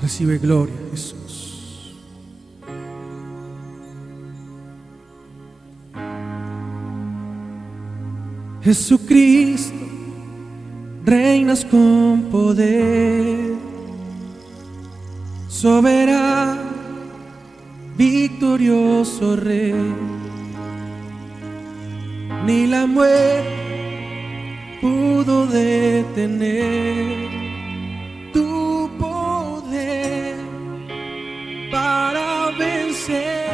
Recibe gloria, Jesús. Jesucristo, reinas con poder, soberano, victorioso Rey. Ni la muerte pudo detener tu poder para vencer.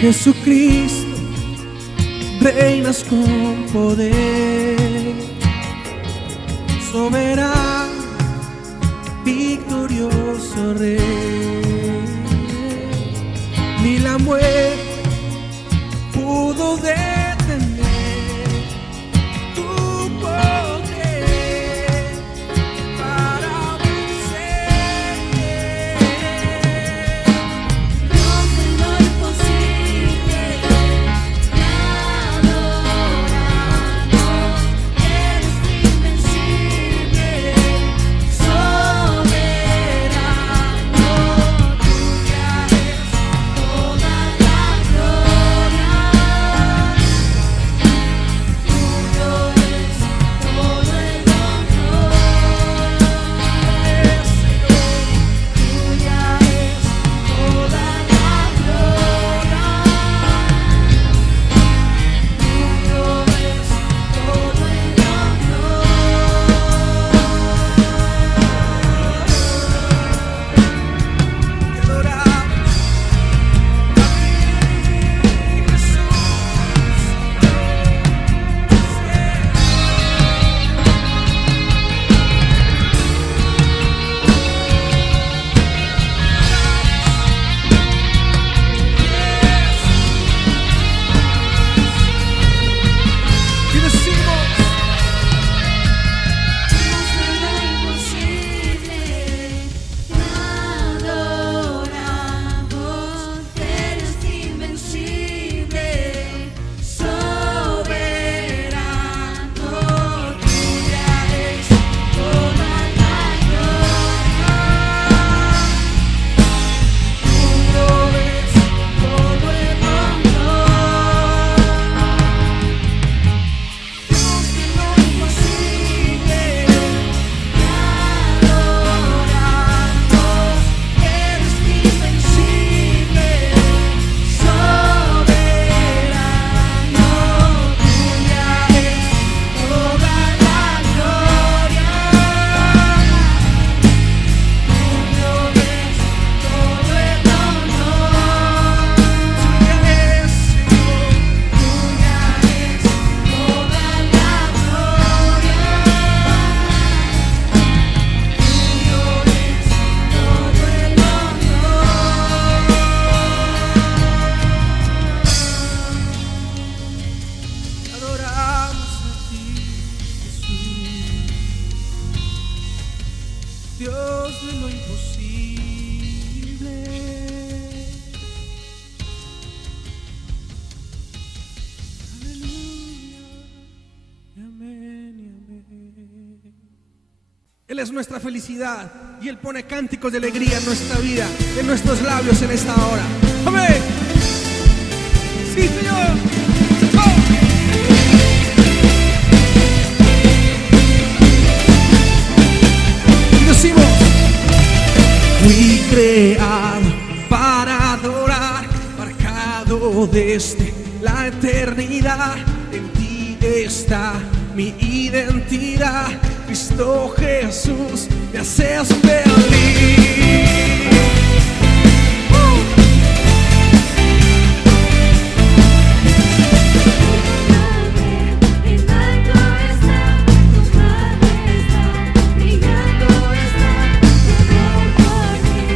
Jesucristo, reinas con poder, soberano, victorioso Rey. Ni la muerte pudo detener tu poder para vencer. Dios de lo imposible, te adoramos. Eres invencible, soberano. Tuya es toda la gloria. Tuyo es todo el honor. Tuya es toda la gloria. Tuyo es todo el Te adoramos a ti, Jesús. Y decimos: Dios de lo imposible, te adoramos. Eres invencible, soberano. Tuya es toda la gloria. Tuyo es todo el honor. Dios de lo imposible, te adoramos. Eres invencible, soberano. Tuya es toda la gloria. Tuyo es todo el honor. Tuya es, Señor. Tuya es toda la gloria. Tuyo es todo el honor. Adoramos a ti, Jesús, Dios de lo imposible. Aleluya, y amén, y amén. Él es nuestra felicidad y Él pone cánticos de alegría en nuestra vida, en nuestros labios en esta hora. Amén. Sí, Señor. ¡Oh! Y decimos: fui creado para adorar, marcado desde la eternidad. En ti está mi identidad. Cristo Jesús, me haces feliz. En alto está tu majestad, brillando está tu gloria.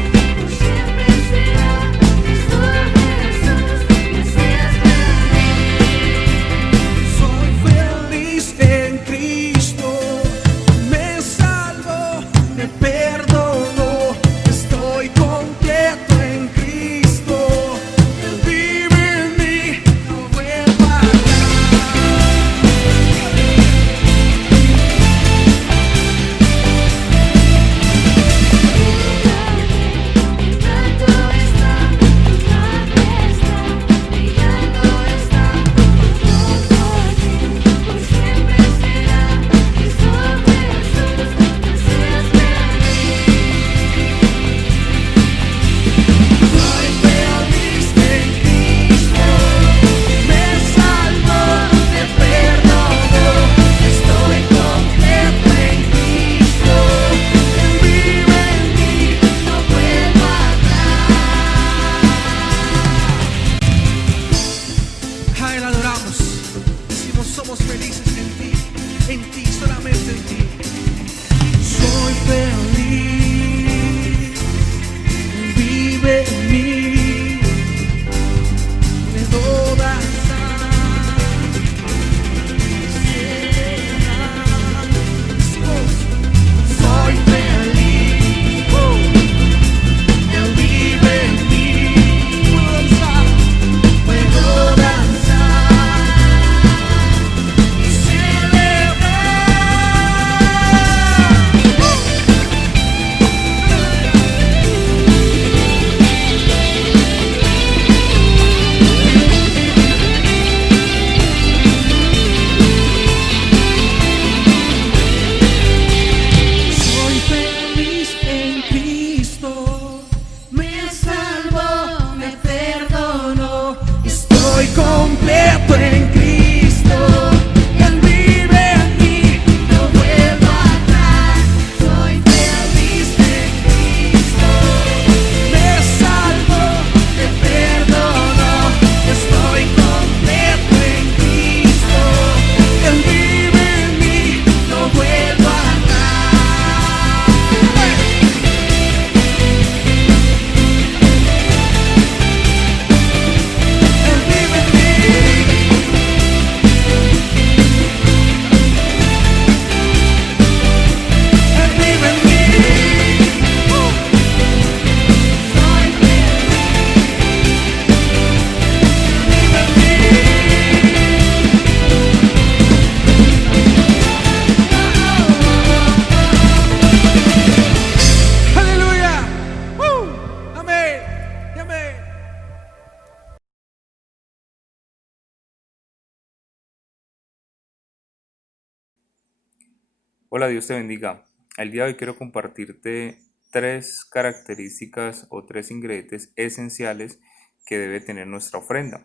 Hola, Dios te bendiga. El día de hoy quiero compartirte tres características o tres ingredientes esenciales que debe tener nuestra ofrenda.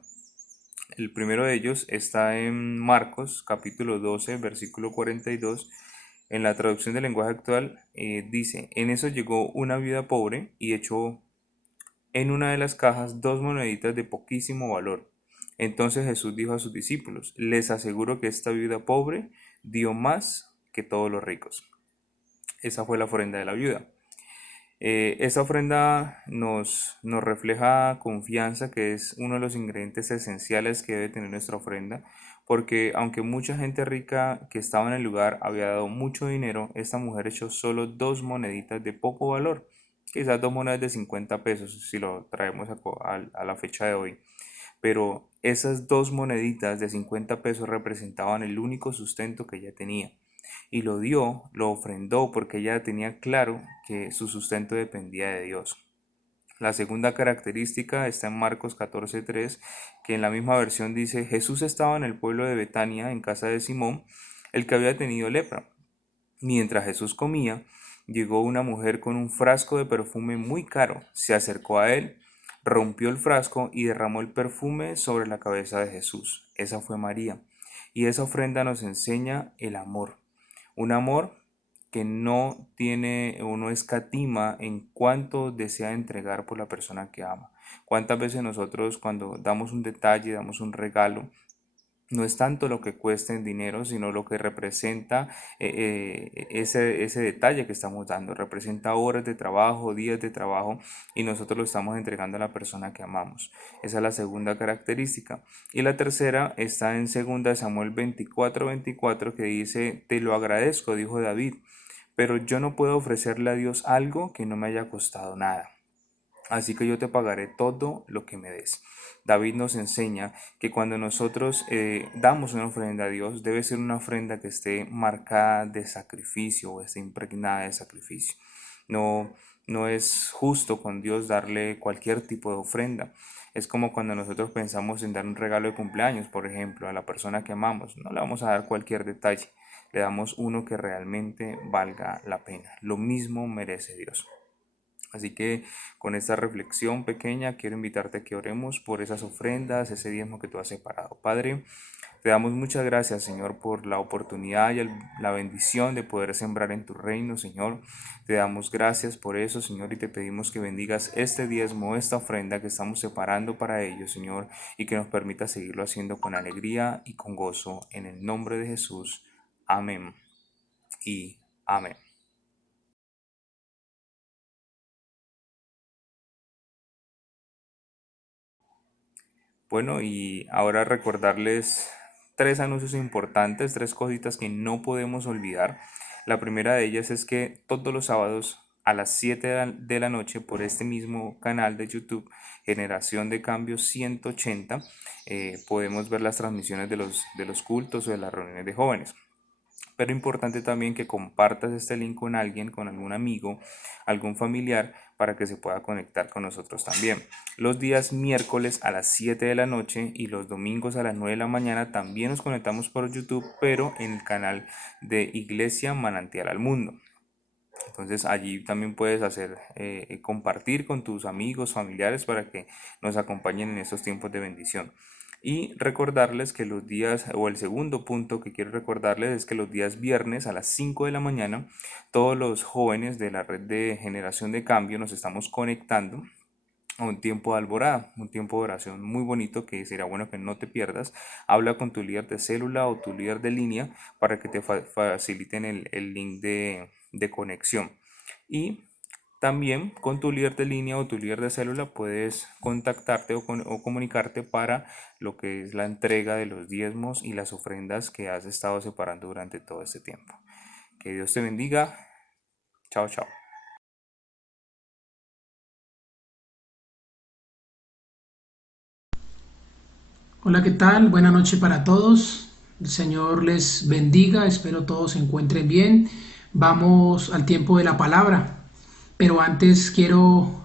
El primero de ellos está en Marcos capítulo 12, versículo 42. En la traducción del lenguaje actual dice, en eso llegó una viuda pobre y echó en una de las cajas 2 moneditas de poquísimo valor. Entonces Jesús dijo a sus discípulos, les aseguro que esta viuda pobre dio más que todos los ricos. Esa fue la ofrenda de la viuda. Esta ofrenda nos refleja confianza, que es uno de los ingredientes esenciales que debe tener nuestra ofrenda, porque aunque mucha gente rica que estaba en el lugar había dado mucho dinero, esta mujer echó solo 2 moneditas de poco valor, quizás 2 monedas de 50 pesos si lo traemos a la fecha de hoy. Pero esas 2 moneditas de 50 pesos representaban el único sustento que ella tenía. Y lo dio, lo ofrendó porque ella tenía claro que su sustento dependía de Dios. La segunda característica está en Marcos 14:3, que en la misma versión dice, Jesús estaba en el pueblo de Betania, en casa de Simón, el que había tenido lepra. Mientras Jesús comía, llegó una mujer con un frasco de perfume muy caro, se acercó a él, rompió el frasco y derramó el perfume sobre la cabeza de Jesús. Esa fue María. Y esa ofrenda nos enseña el amor. Un amor que no tiene o no escatima en cuánto desea entregar por la persona que ama. ¿Cuántas veces nosotros cuando damos un detalle, damos un regalo, no es tanto lo que cuesta en dinero, sino lo que representa ese detalle que estamos dando? Representa horas de trabajo, días de trabajo, y nosotros lo estamos entregando a la persona que amamos. Esa es la segunda característica. Y la tercera está en 2 Samuel 24:24, que dice, te lo agradezco, dijo David, pero yo no puedo ofrecerle a Dios algo que no me haya costado nada. Así que yo te pagaré todo lo que me des. David nos enseña que cuando nosotros damos una ofrenda a Dios, debe ser una ofrenda que esté marcada de sacrificio o esté impregnada de sacrificio. No es justo con Dios darle cualquier tipo de ofrenda. Es como cuando nosotros pensamos en dar un regalo de cumpleaños, por ejemplo, a la persona que amamos. No le vamos a dar cualquier detalle, le damos uno que realmente valga la pena. Lo mismo merece Dios. Así que con esta reflexión pequeña quiero invitarte a que oremos por esas ofrendas, ese diezmo que tú has separado. Padre, te damos muchas gracias, Señor, por la oportunidad y la bendición de poder sembrar en tu reino, Señor. Te damos gracias por eso, Señor, y te pedimos que bendigas este diezmo, esta ofrenda que estamos separando para ellos, Señor, y que nos permita seguirlo haciendo con alegría y con gozo. En el nombre de Jesús. Amén y amén. Bueno, y ahora recordarles tres anuncios importantes, tres cositas que no podemos olvidar. La primera de ellas es que todos los sábados a las 7 de la noche por este mismo canal de YouTube, Generación de Cambio 180, podemos ver las transmisiones de los cultos o de las reuniones de jóvenes. Pero importante también que compartas este link con alguien, con algún amigo, algún familiar, para que se pueda conectar con nosotros también. Los días miércoles a las 7 de la noche y los domingos a las 9 de la mañana también nos conectamos por YouTube, pero en el canal de Iglesia Manantial al Mundo. Entonces allí también puedes compartir con tus amigos, familiares, para que nos acompañen en estos tiempos de bendición. Y recordarles que los días, o el segundo punto que quiero recordarles es que los días viernes a las 5 de la mañana, todos los jóvenes de la red de Generación de Cambio nos estamos conectando a un tiempo de alborada, un tiempo de oración muy bonito que será bueno que no te pierdas. Habla con tu líder de célula o tu líder de línea para que te faciliten el link de conexión. Y también con tu líder de línea o tu líder de célula puedes contactarte o comunicarte para lo que es la entrega de los diezmos y las ofrendas que has estado separando durante todo este tiempo. Que Dios te bendiga. Chao, chao. Hola, ¿qué tal? Buenas noches para todos. El Señor les bendiga. Espero todos se encuentren bien. Vamos al tiempo de la palabra. Pero antes quiero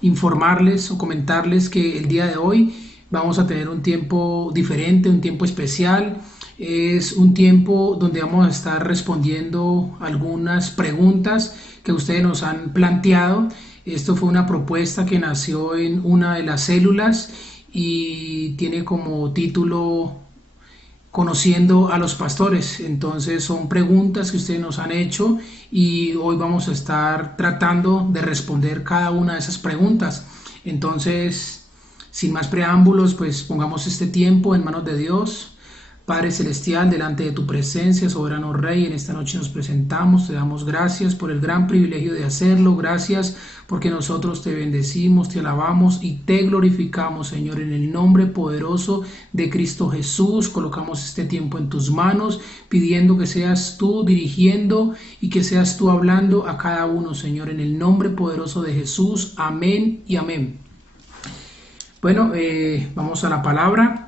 informarles o comentarles que el día de hoy vamos a tener un tiempo diferente, un tiempo especial. Es un tiempo donde vamos a estar respondiendo algunas preguntas que ustedes nos han planteado. Esto fue una propuesta que nació en una de las células y tiene como título Conociendo a los pastores. Entonces son preguntas que ustedes nos han hecho y hoy vamos a estar tratando de responder cada una de esas preguntas. Entonces, sin más preámbulos, pues pongamos este tiempo en manos de Dios. Padre Celestial, delante de tu presencia, soberano Rey, en esta noche nos presentamos, te damos gracias por el gran privilegio de hacerlo, gracias porque nosotros te bendecimos, te alabamos y te glorificamos, Señor, en el nombre poderoso de Cristo Jesús. Colocamos este tiempo en tus manos, pidiendo que seas tú dirigiendo y que seas tú hablando a cada uno, Señor, en el nombre poderoso de Jesús. Amén y amén. Bueno, vamos a la palabra.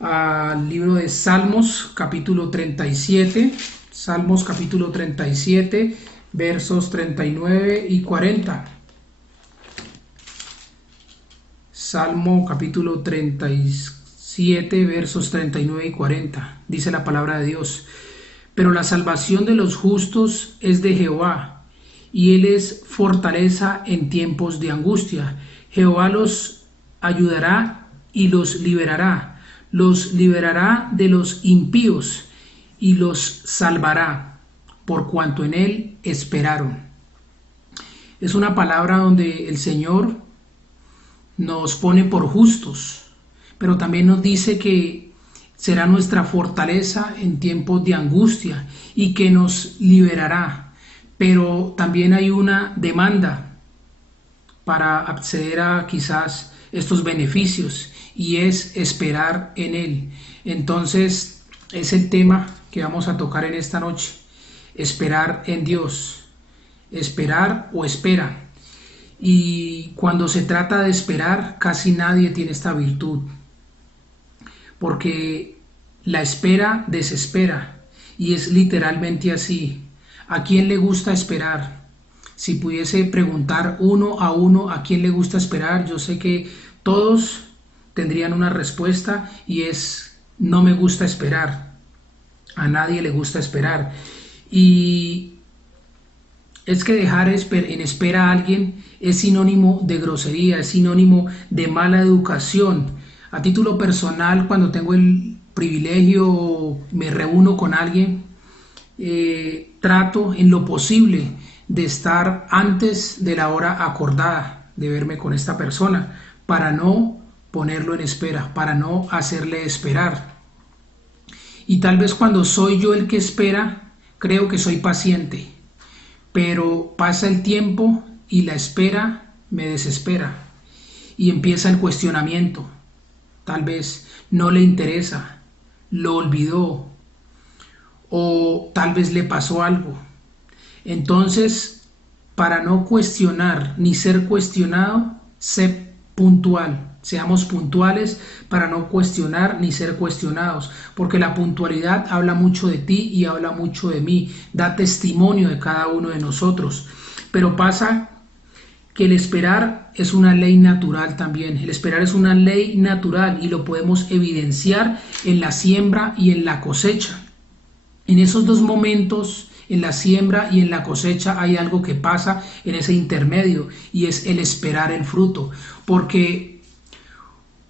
Al libro de Salmos capítulo 37, Salmos capítulo 37, versos 39 y 40. Salmo capítulo 37, versos 39 y 40. Dice la palabra de Dios: pero la salvación de los justos es de Jehová, y Él es fortaleza en tiempos de angustia. Jehová los ayudará y los liberará de los impíos y los salvará, por cuanto en Él esperaron. Es una palabra donde el Señor nos pone por justos, pero también nos dice que será nuestra fortaleza en tiempos de angustia y que nos liberará. Pero también hay una demanda para acceder a quizás estos beneficios, y es esperar en Él. Entonces es el tema que vamos a tocar en esta noche: esperar en Dios, esperar o espera. Y cuando se trata de esperar, casi nadie tiene esta virtud, porque la espera desespera, y es literalmente así. ¿A quién le gusta esperar? Si pudiese preguntar uno a uno a quién le gusta esperar, yo sé que todos tendrían una respuesta, y es: no me gusta esperar. A nadie le gusta esperar. Y es que dejar en espera a alguien es sinónimo de grosería, es sinónimo de mala educación. A título personal, cuando tengo el privilegio, me reúno con alguien, trato en lo posible de estar antes de la hora acordada de verme con esta persona, para no ponerlo en espera, para no hacerle esperar. Y tal vez cuando soy yo el que espera, creo que soy paciente, pero pasa el tiempo y la espera me desespera y empieza el cuestionamiento. Tal vez no le interesa, lo olvidó, o tal vez le pasó algo. Entonces, para no cuestionar ni ser cuestionado, sé puntual. Seamos puntuales para no cuestionar ni ser cuestionados, porque la puntualidad habla mucho de ti y habla mucho de mí, da testimonio de cada uno de nosotros. Pero pasa que el esperar es una ley natural también. El esperar es una ley natural y lo podemos evidenciar en la siembra y en la cosecha. En esos dos momentos, en la siembra y en la cosecha, hay algo que pasa en ese intermedio, y es el esperar el fruto, porque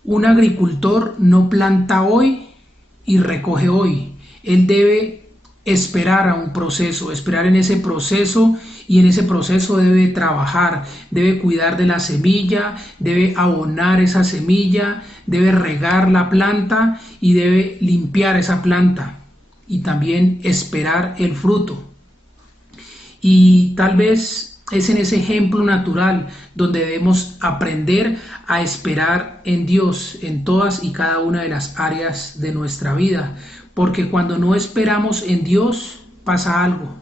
un agricultor no planta hoy y recoge hoy. Él debe esperar a un proceso, esperar en ese proceso, y en ese proceso debe trabajar, debe cuidar de la semilla, debe abonar esa semilla, debe regar la planta y debe limpiar esa planta, y también esperar el fruto. Y tal vez es en ese ejemplo natural donde debemos aprender a esperar en Dios en todas y cada una de las áreas de nuestra vida, porque cuando no esperamos en Dios pasa algo,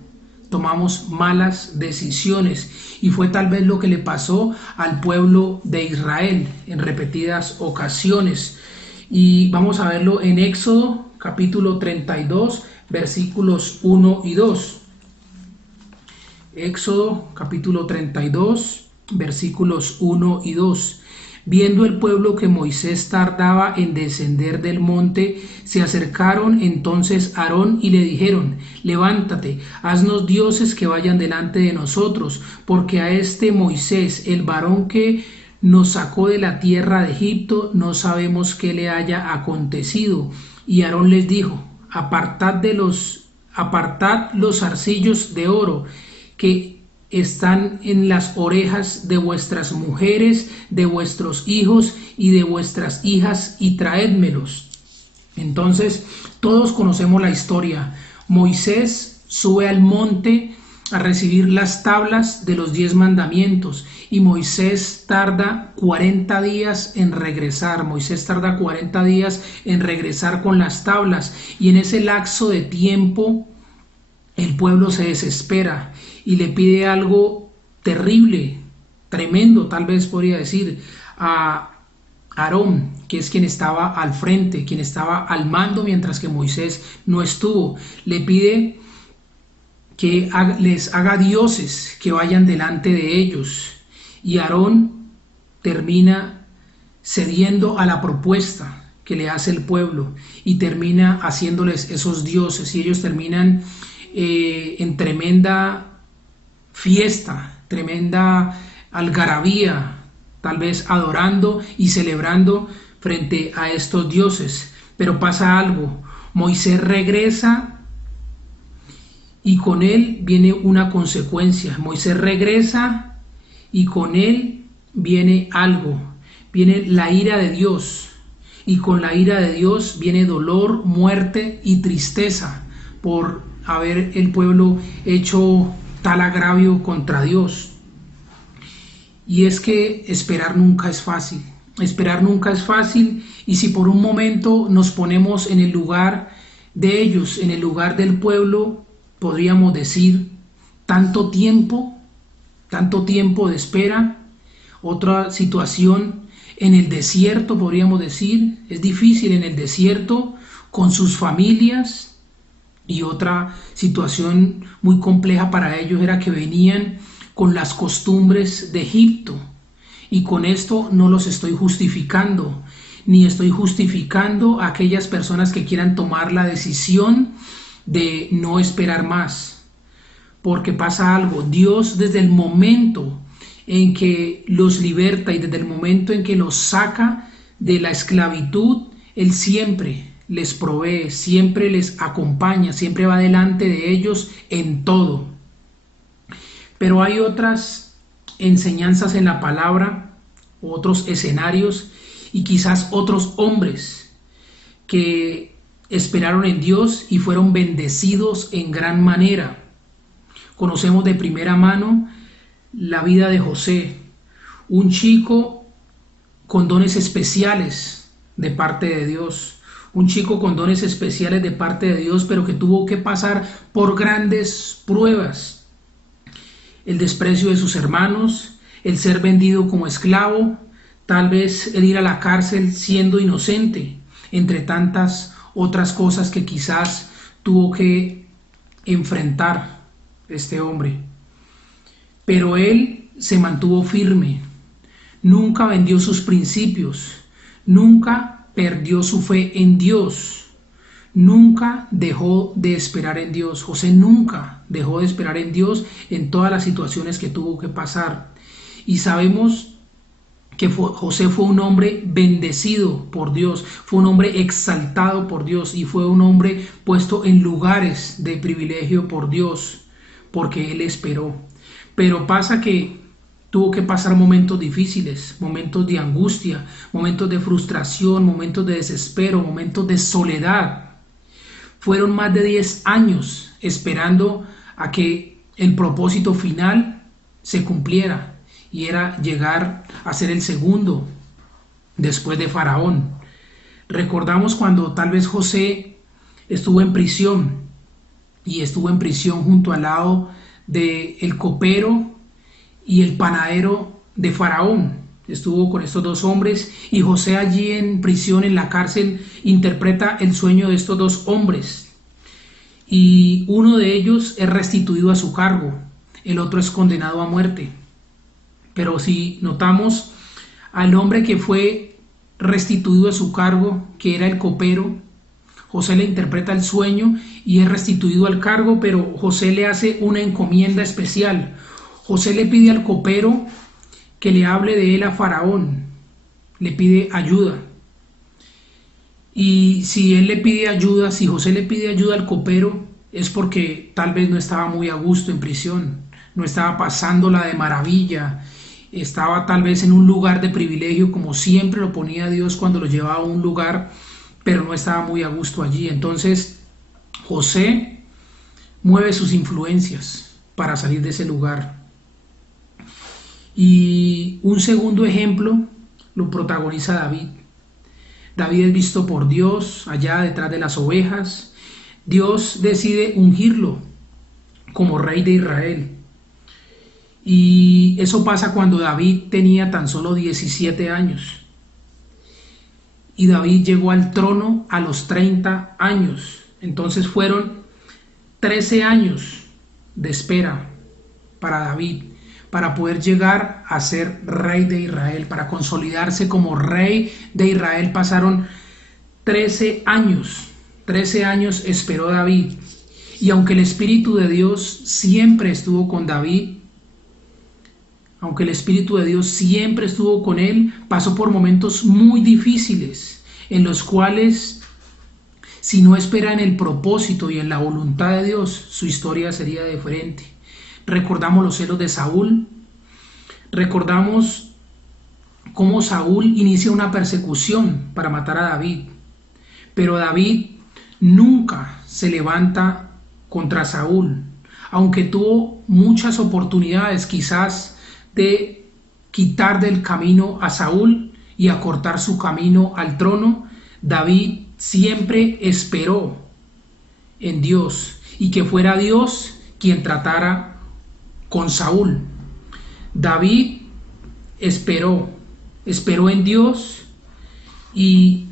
tomamos malas decisiones, y fue tal vez lo que le pasó al pueblo de Israel en repetidas ocasiones. Y vamos a verlo en Éxodo capítulo 32, versículos 1 y 2. Éxodo capítulo 32, versículos 1 y 2. Viendo el pueblo que Moisés tardaba en descender del monte, se acercaron entonces a Aarón y le dijeron: levántate, haznos dioses que vayan delante de nosotros, porque a este Moisés, el varón que nos sacó de la tierra de Egipto, no sabemos qué le haya acontecido. Y Aarón les dijo: apartad los zarcillos de oro que están en las orejas de vuestras mujeres, de vuestros hijos y de vuestras hijas, y traédmelos. Entonces, todos conocemos la historia. Moisés sube al monte a recibir las tablas de los 10 mandamientos, y Moisés tarda 40 días en regresar. Moisés tarda 40 días en regresar con las tablas, y en ese lapso de tiempo el pueblo se desespera y le pide algo terrible, tremendo, tal vez podría decir, a Aarón, que es quien estaba al frente, quien estaba al mando mientras que Moisés no estuvo. Le pide que les haga dioses que vayan delante de ellos, y Aarón termina cediendo a la propuesta que le hace el pueblo y termina haciéndoles esos dioses, y ellos terminan en tremenda fiesta, tremenda algarabía, tal vez adorando y celebrando frente a estos dioses. Pero pasa algo: Moisés regresa y con él viene una consecuencia. Moisés regresa y con él viene algo, viene la ira de Dios, y con la ira de Dios viene dolor, muerte y tristeza por haber el pueblo hecho tal agravio contra Dios. Y es que esperar nunca es fácil, y si por un momento nos ponemos en el lugar de ellos, en el lugar del pueblo, podríamos decir: tanto tiempo de espera. Otra situación en el desierto, podríamos decir, es difícil en el desierto con sus familias. Y otra situación muy compleja para ellos era que venían con las costumbres de Egipto. Y con esto no los estoy justificando, ni estoy justificando a aquellas personas que quieran tomar la decisión de no esperar más. Porque pasa algo: Dios, desde el momento en que los liberta y desde el momento en que los saca de la esclavitud, Él siempre les provee, siempre les acompaña, siempre va delante de ellos en todo. Pero hay otras enseñanzas en la palabra, otros escenarios y quizás otros hombres que esperaron en Dios y fueron bendecidos en gran manera. Conocemos de primera mano la vida de José, un chico con dones especiales de parte de Dios. Un chico con dones especiales de parte de Dios, pero que tuvo que pasar por grandes pruebas. El desprecio de sus hermanos, el ser vendido como esclavo, tal vez el ir a la cárcel siendo inocente, entre tantas otras cosas que quizás tuvo que enfrentar este hombre. Pero él se mantuvo firme, nunca vendió sus principios, nunca perdió su fe en Dios, nunca dejó de esperar en Dios. José nunca dejó de esperar en Dios en todas las situaciones que tuvo que pasar. Y sabemos que José fue un hombre bendecido por Dios, fue un hombre exaltado por Dios y fue un hombre puesto en lugares de privilegio por Dios, porque él esperó. Pero pasa que tuvo que pasar momentos difíciles, momentos de angustia, momentos de frustración, momentos de desespero, momentos de soledad. Fueron más de 10 años esperando a que el propósito final se cumpliera, y era llegar a ser el segundo después de Faraón. Recordamos cuando tal vez José estuvo en prisión, y estuvo en prisión junto al lado del copero y el panadero de Faraón. Estuvo con estos dos hombres, y José allí en prisión, en la cárcel, interpreta el sueño de estos dos hombres, y uno de ellos es restituido a su cargo, el otro es condenado a muerte. Pero si notamos, al hombre que fue restituido de su cargo, que era el copero. José le interpreta el sueño y es restituido al cargo, pero José le hace una encomienda especial. José le pide al copero que le hable de él a Faraón, le pide ayuda. Y si él le pide ayuda, si José le pide ayuda al copero, es porque tal vez no estaba muy a gusto en prisión, no estaba pasándola de maravilla, estaba tal vez en un lugar de privilegio, como siempre lo ponía Dios cuando lo llevaba a un lugar, pero no estaba muy a gusto allí. Entonces José mueve sus influencias para salir de ese lugar. Y un segundo ejemplo lo protagoniza David. David es visto por Dios allá detrás de las ovejas. Dios decide ungirlo como rey de Israel. Y eso pasa cuando David tenía tan solo 17 años. Y David llegó al trono a los 30 años. Entonces fueron 13 años de espera para David, para poder llegar a ser rey de Israel, para consolidarse como rey de Israel. Pasaron 13 años esperó David. Y aunque el Espíritu de Dios siempre estuvo con David, aunque el Espíritu de Dios siempre estuvo con él, pasó por momentos muy difíciles, en los cuales, si no espera en el propósito y en la voluntad de Dios, su historia sería diferente. Recordamos los celos de Saúl, recordamos cómo Saúl inicia una persecución para matar a David, pero David nunca se levanta contra Saúl, aunque tuvo muchas oportunidades quizás de quitar del camino a Saúl y acortar su camino al trono. David siempre esperó en Dios y que fuera Dios quien tratara con Saúl. David esperó en Dios y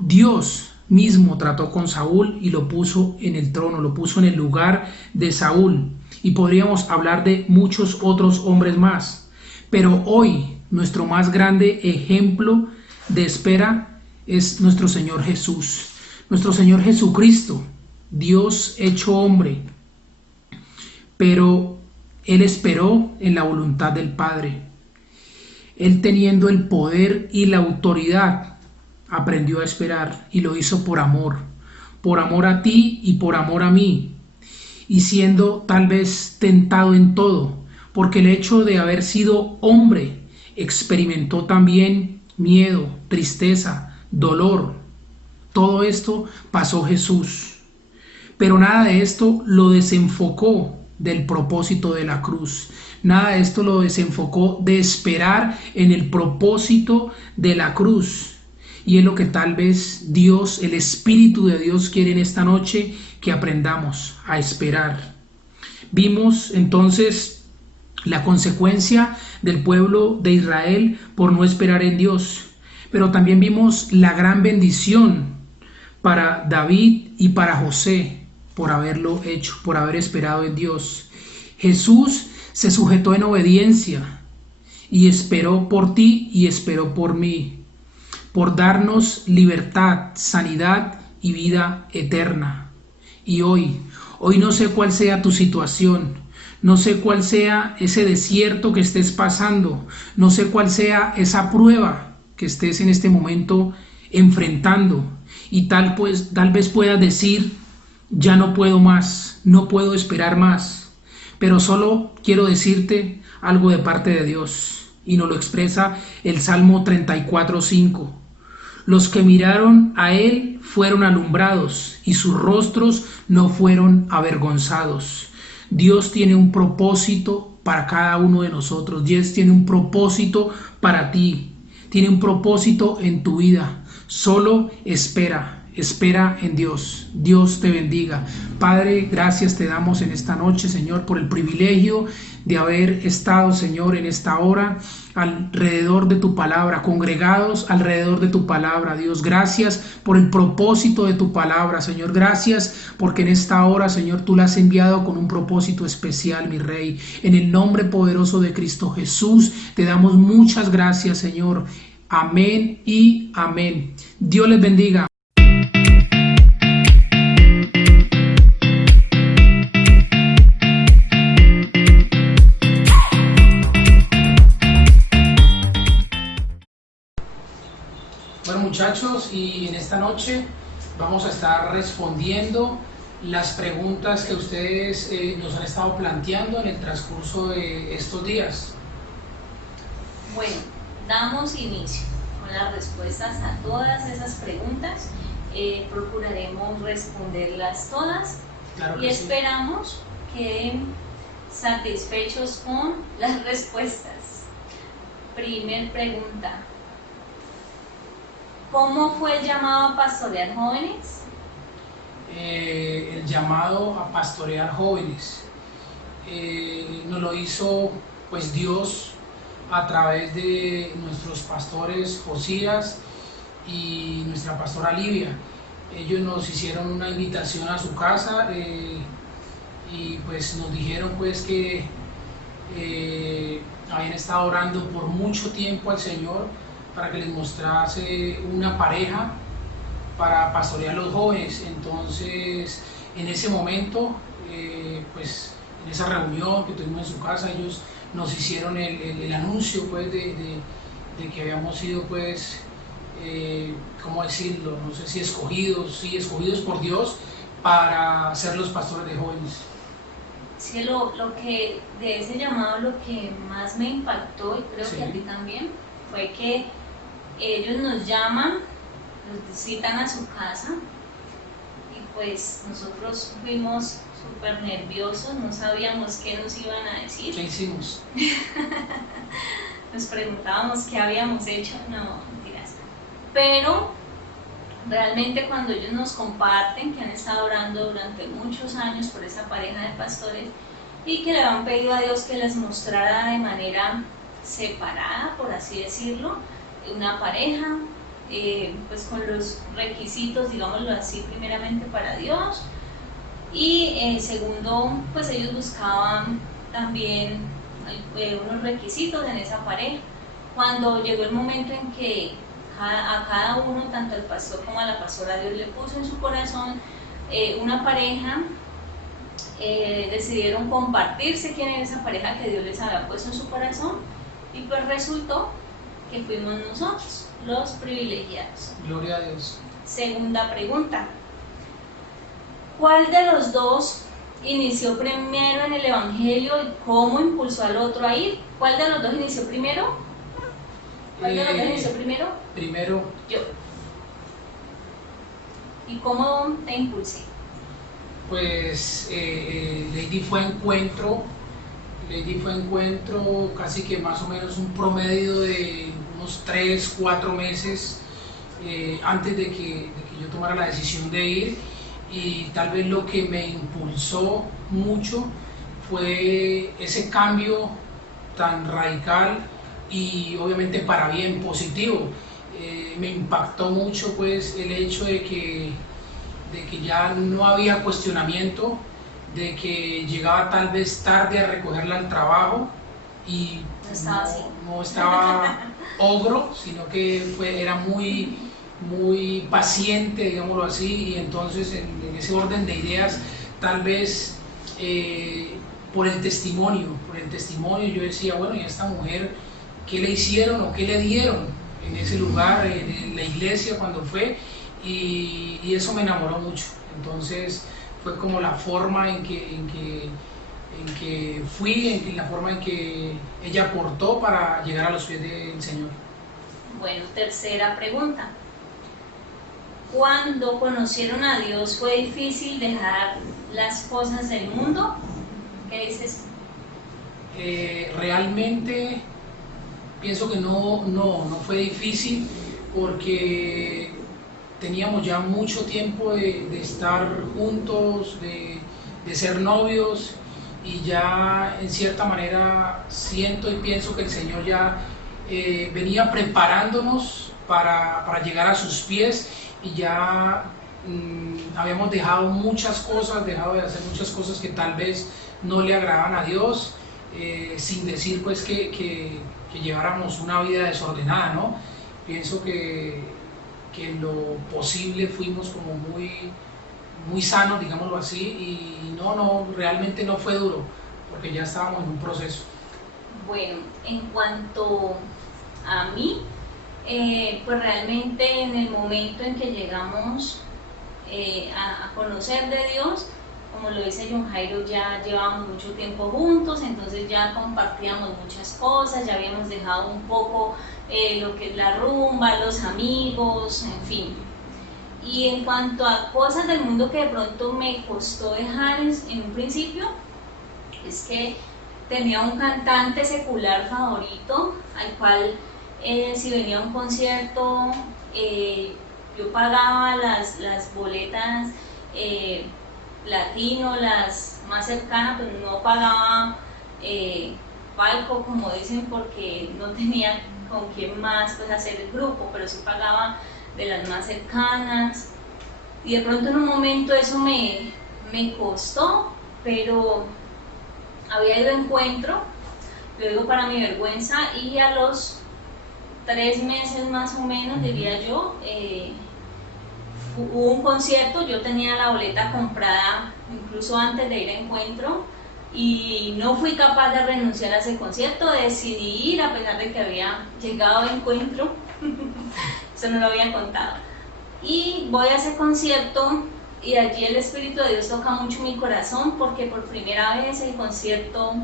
Dios mismo trató con Saúl y lo puso en el trono, lo puso en el lugar de Saúl. Y podríamos hablar de muchos otros hombres más. Pero hoy nuestro más grande ejemplo de espera es nuestro Señor Jesús. Nuestro Señor Jesucristo, Dios hecho hombre. Pero Él esperó en la voluntad del Padre. Él, teniendo el poder y la autoridad, aprendió a esperar y lo hizo por amor a ti y por amor a mí. Y siendo tal vez tentado en todo, porque el hecho de haber sido hombre experimentó también miedo, tristeza, dolor. Todo esto pasó Jesús, pero nada de esto lo desenfocó del propósito de la cruz. Nada de esto lo desenfocó de esperar en el propósito de la cruz. Y es lo que tal vez Dios, el Espíritu de Dios, quiere en esta noche, que aprendamos a esperar. Vimos entonces la consecuencia del pueblo de Israel por no esperar en Dios, pero también vimos la gran bendición para David y para José por haberlo hecho, por haber esperado en Dios. Jesús se sujetó en obediencia y esperó por ti y esperó por mí, por darnos libertad, sanidad y vida eterna. Y hoy no sé cuál sea tu situación, no sé cuál sea ese desierto que estés pasando, no sé cuál sea esa prueba que estés en este momento enfrentando, y tal vez puedas decir: ya no puedo más, no puedo esperar más. Pero solo quiero decirte algo de parte de Dios, y nos lo expresa el Salmo 34:5. Los que miraron a Él fueron alumbrados y sus rostros no fueron avergonzados. Dios tiene un propósito para cada uno de nosotros. Dios tiene un propósito para ti. Tiene un propósito en tu vida. Solo espera Espera en Dios. Dios te bendiga. Padre, gracias te damos en esta noche, Señor, por el privilegio de haber estado, Señor, en esta hora alrededor de tu palabra, congregados alrededor de tu palabra. Dios, gracias por el propósito de tu palabra, Señor. Gracias porque en esta hora, Señor, tú la has enviado con un propósito especial, mi Rey. En el nombre poderoso de Cristo Jesús, te damos muchas gracias, Señor. Amén y amén. Dios les bendiga. Bueno, muchachos, y en esta noche vamos a estar respondiendo las preguntas que ustedes nos han estado planteando en el transcurso de estos días. Bueno, damos inicio con las respuestas a todas esas preguntas. Procuraremos responderlas todas Claro y que sí. esperamos que satisfechos con las respuestas. Primer pregunta. ¿Cómo fue el llamado a pastorear jóvenes? El llamado a pastorear jóvenes nos lo hizo pues Dios a través de nuestros pastores Josías y nuestra pastora Livia. Ellos nos hicieron una invitación a su casa y pues nos dijeron pues que habían estado orando por mucho tiempo al Señor para que les mostrase una pareja para pastorear a los jóvenes. Entonces, en ese momento, pues en esa reunión que tuvimos en su casa, ellos nos hicieron el anuncio pues de que habíamos sido pues, ¿cómo decirlo? No sé si escogidos, sí, escogidos por Dios para ser los pastores de jóvenes. Sí, lo que de ese llamado lo que más me impactó, y creo Sí. que a ti también, fue que ellos nos llaman, nos citan a su casa y pues nosotros fuimos súper nerviosos, no sabíamos qué nos iban a decir. ¿Qué hicimos? Nos preguntábamos qué habíamos hecho, no, mentiras. Pero realmente cuando ellos nos comparten que han estado orando durante muchos años por esa pareja de pastores y que le han pedido a Dios que les mostrara de manera separada, por así decirlo, una pareja, pues con los requisitos, digámoslo así, primeramente para Dios, y segundo, pues ellos buscaban también unos requisitos en esa pareja. Cuando llegó el momento en que a cada uno, tanto al pastor como a la pastora, Dios le puso en su corazón una pareja, decidieron compartirse quién era esa pareja que Dios les había puesto en su corazón, y pues resultó que fuimos nosotros, los privilegiados. Gloria a Dios. Segunda pregunta. ¿Cuál de los dos inició primero en el Evangelio y cómo impulsó al otro a ir? ¿Cuál de los dos inició primero? ¿Cuál de los dos inició primero? Primero, Yo. ¿Y cómo te impulsé? pues Lady fue a encuentro. Lady fue a encuentro casi que más o menos un promedio de unos 3-4 meses antes de que yo tomara la decisión de ir, y tal vez lo que me impulsó mucho fue ese cambio tan radical y obviamente para bien, positivo. Me impactó mucho pues el hecho de que ya no había cuestionamiento, de que llegaba tal vez tarde a recogerla al trabajo y No estaba así. no estaba ogro, sino que era muy paciente, digámoslo así, y entonces en ese orden de ideas, tal vez por el testimonio yo decía, bueno, ¿y a esta mujer qué le hicieron o qué le dieron en ese lugar, en la iglesia cuando fue? Y eso me enamoró mucho. Entonces fue como la forma en que fui, la forma en que ella aportó para llegar a los pies del Señor. Bueno, tercera pregunta. Cuando conocieron a Dios, ¿fue difícil dejar las cosas del mundo? ¿Qué dices? Realmente pienso que no fue difícil, porque teníamos ya mucho tiempo de estar juntos, de ser novios, y ya en cierta manera siento y pienso que el Señor ya venía preparándonos para llegar a sus pies, y ya habíamos dejado muchas cosas, dejado de hacer muchas cosas que tal vez no le agradaban a Dios, sin decir pues que lleváramos una vida desordenada, ¿no? Pienso que en lo posible fuimos como muy sanos, digámoslo así, y realmente no fue duro, porque ya estábamos en un proceso. Bueno, en cuanto a mí, pues realmente en el momento en que llegamos a conocer de Dios, como lo dice John Jairo, ya llevábamos mucho tiempo juntos, entonces ya compartíamos muchas cosas, ya habíamos dejado un poco lo que es la rumba, los amigos, en fin. Y en cuanto a cosas del mundo que de pronto me costó dejar en un principio, es que tenía un cantante secular favorito, al cual si venía a un concierto, yo pagaba las boletas latino, las más cercanas, pero no pagaba palco, como dicen, porque no tenía con quién más pues hacer el grupo, pero sí pagaba de las más cercanas, y de pronto en un momento eso me costó, pero había ido a encuentro, lo digo para mi vergüenza, y a los 3 meses más o menos, diría yo, hubo un concierto, yo tenía la boleta comprada incluso antes de ir a encuentro, y no fui capaz de renunciar a ese concierto, decidí ir a pesar de que había llegado a encuentro, eso no lo había contado, y voy a ese concierto, y allí el Espíritu de Dios toca mucho mi corazón, porque por primera vez el concierto,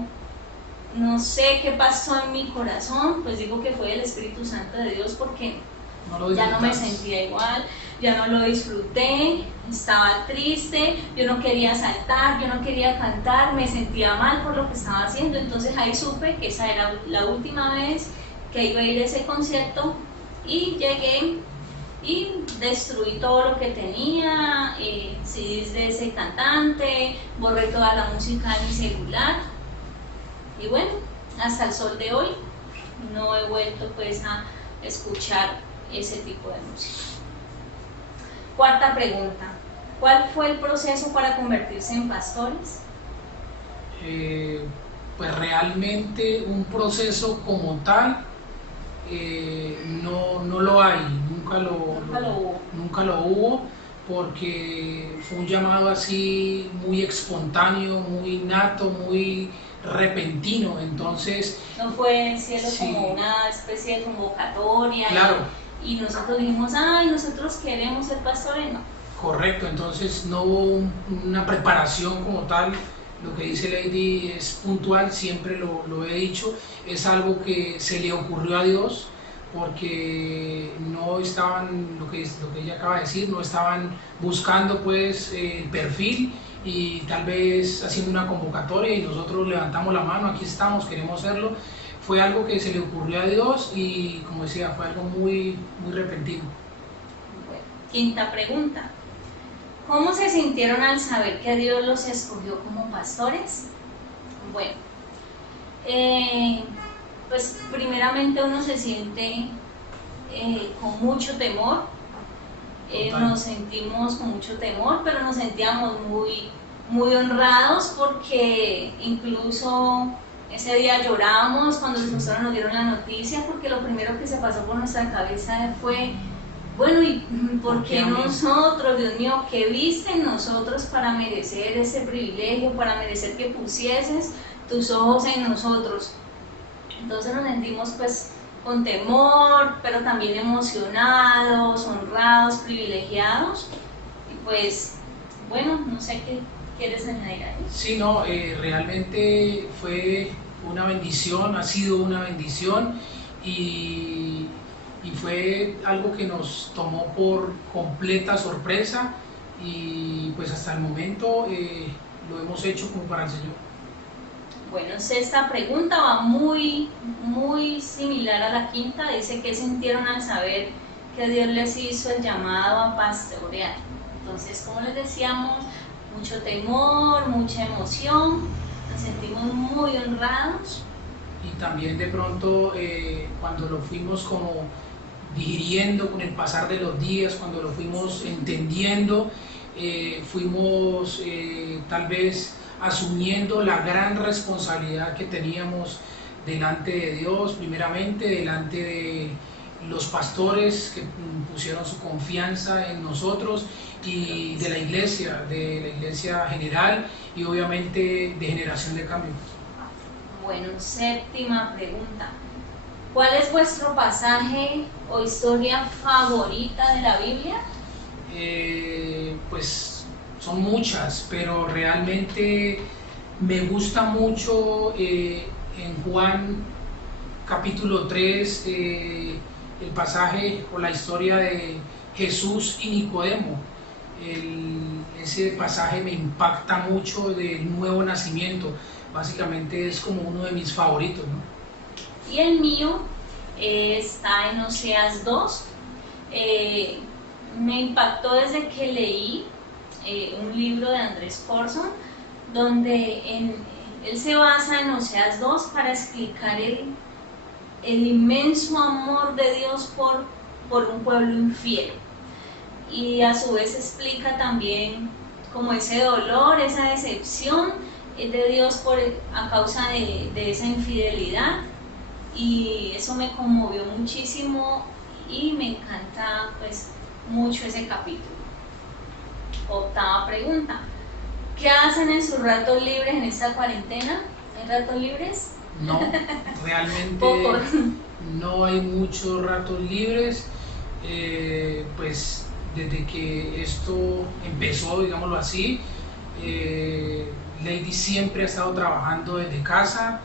no sé qué pasó en mi corazón, pues digo que fue el Espíritu Santo de Dios, porque ya no me sentía igual, ya no lo disfruté, estaba triste, yo no quería saltar, yo no quería cantar, me sentía mal por lo que estaba haciendo. Entonces ahí supe que esa era la última vez que iba a ir a ese concierto, y llegué y destruí todo lo que tenía, CDs de ese cantante, borré toda la música de mi celular, y bueno, hasta el sol de hoy no he vuelto pues a escuchar ese tipo de música. Cuarta pregunta: ¿cuál fue el proceso para convertirse en pastores? Pues realmente un proceso como tal no lo hay, nunca lo hubo, porque fue un llamado así muy espontáneo, muy nato, muy repentino. Entonces No fue en cielo sí, como una especie de convocatoria, claro, y nosotros dijimos, ay, nosotros queremos ser pastores, no. correcto. Entonces no hubo una preparación como tal. Lo que dice Lady es puntual, siempre lo he dicho, es algo que se le ocurrió a Dios, porque no estaban, lo que ella acaba de decir, no estaban buscando pues el perfil, y tal vez haciendo una convocatoria y nosotros levantamos la mano, aquí estamos, queremos hacerlo. Fue algo que se le ocurrió a Dios, y como decía, fue algo muy repentino. Bueno, quinta pregunta: ¿cómo se sintieron al saber que Dios los escogió como pastores? Bueno, pues primeramente uno se siente con mucho temor, nos sentimos con mucho temor, pero nos sentíamos muy honrados, porque incluso ese día lloramos cuando los pastores nos dieron la noticia, porque lo primero que se pasó por nuestra cabeza fue, bueno, ¿y por qué nosotros? Dios mío, ¿qué viste en nosotros para merecer ese privilegio, para merecer que pusieses tus ojos en nosotros? Entonces nos sentimos pues con temor, pero también emocionados, honrados, privilegiados, y pues, bueno, no sé qué quieres añadir ahí. Sí, no, realmente fue una bendición, ha sido una bendición, y fue algo que nos tomó por completa sorpresa, y pues hasta el momento lo hemos hecho como para el Señor. Bueno, esta pregunta va muy similar a la quinta. Dice: ¿qué sintieron al saber que Dios les hizo el llamado a pastorear. Entonces, como les decíamos, mucho temor, mucha emoción, nos sentimos muy honrados. Y también de pronto cuando lo fuimos como digiriendo con el pasar de los días, cuando lo fuimos entendiendo, fuimos tal vez asumiendo la gran responsabilidad que teníamos delante de Dios, primeramente delante de los pastores que pusieron su confianza en nosotros y de la iglesia general y obviamente de Generación de Cambio. Bueno, séptima pregunta. ¿Cuál es vuestro pasaje o historia favorita de la Biblia? Pues son muchas, pero realmente me gusta mucho en Juan capítulo 3 el pasaje o la historia de Jesús y Nicodemo. Ese pasaje me impacta mucho del nuevo nacimiento. Básicamente es como uno de mis favoritos, ¿no? Y el mío está en Oseas 2. Me impactó desde que leí un libro de Andrés Corson, donde él se basa en Oseas 2 para explicar el inmenso amor de Dios por un pueblo infiel. Y a su vez explica también como ese dolor, esa decepción de Dios a causa de esa infidelidad, y eso me conmovió muchísimo y me encanta pues mucho ese capítulo. Octava pregunta. ¿Qué hacen en sus ratos libres en esta cuarentena? ¿Hay ratos libres? No, realmente Pocos. no hay muchos ratos libres. Pues desde que esto empezó, digámoslo así, Lady siempre ha estado trabajando desde casa,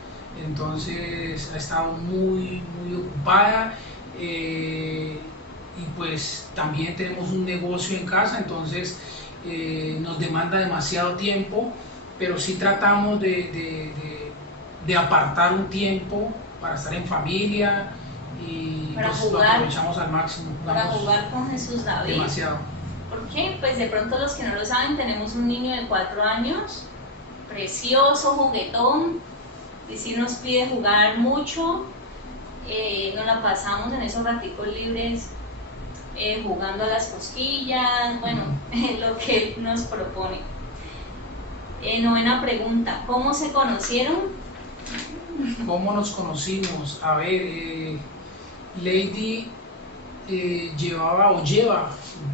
entonces ha estado muy ocupada, y pues también tenemos un negocio en casa, entonces nos demanda demasiado tiempo, pero sí tratamos de apartar un tiempo para estar en familia y Para pues jugar. lo aprovechamos al máximo. Para jugamos jugar con Jesús David. demasiado. ¿Por qué? Pues de pronto los que no lo saben, tenemos un niño de 4 años, precioso, juguetón, y sí nos pide jugar mucho. Nos la pasamos en esos raticos libres jugando a las cosquillas, bueno, lo que él nos propone. Novena pregunta, ¿cómo se conocieron? ¿Cómo nos conocimos? A ver, Lady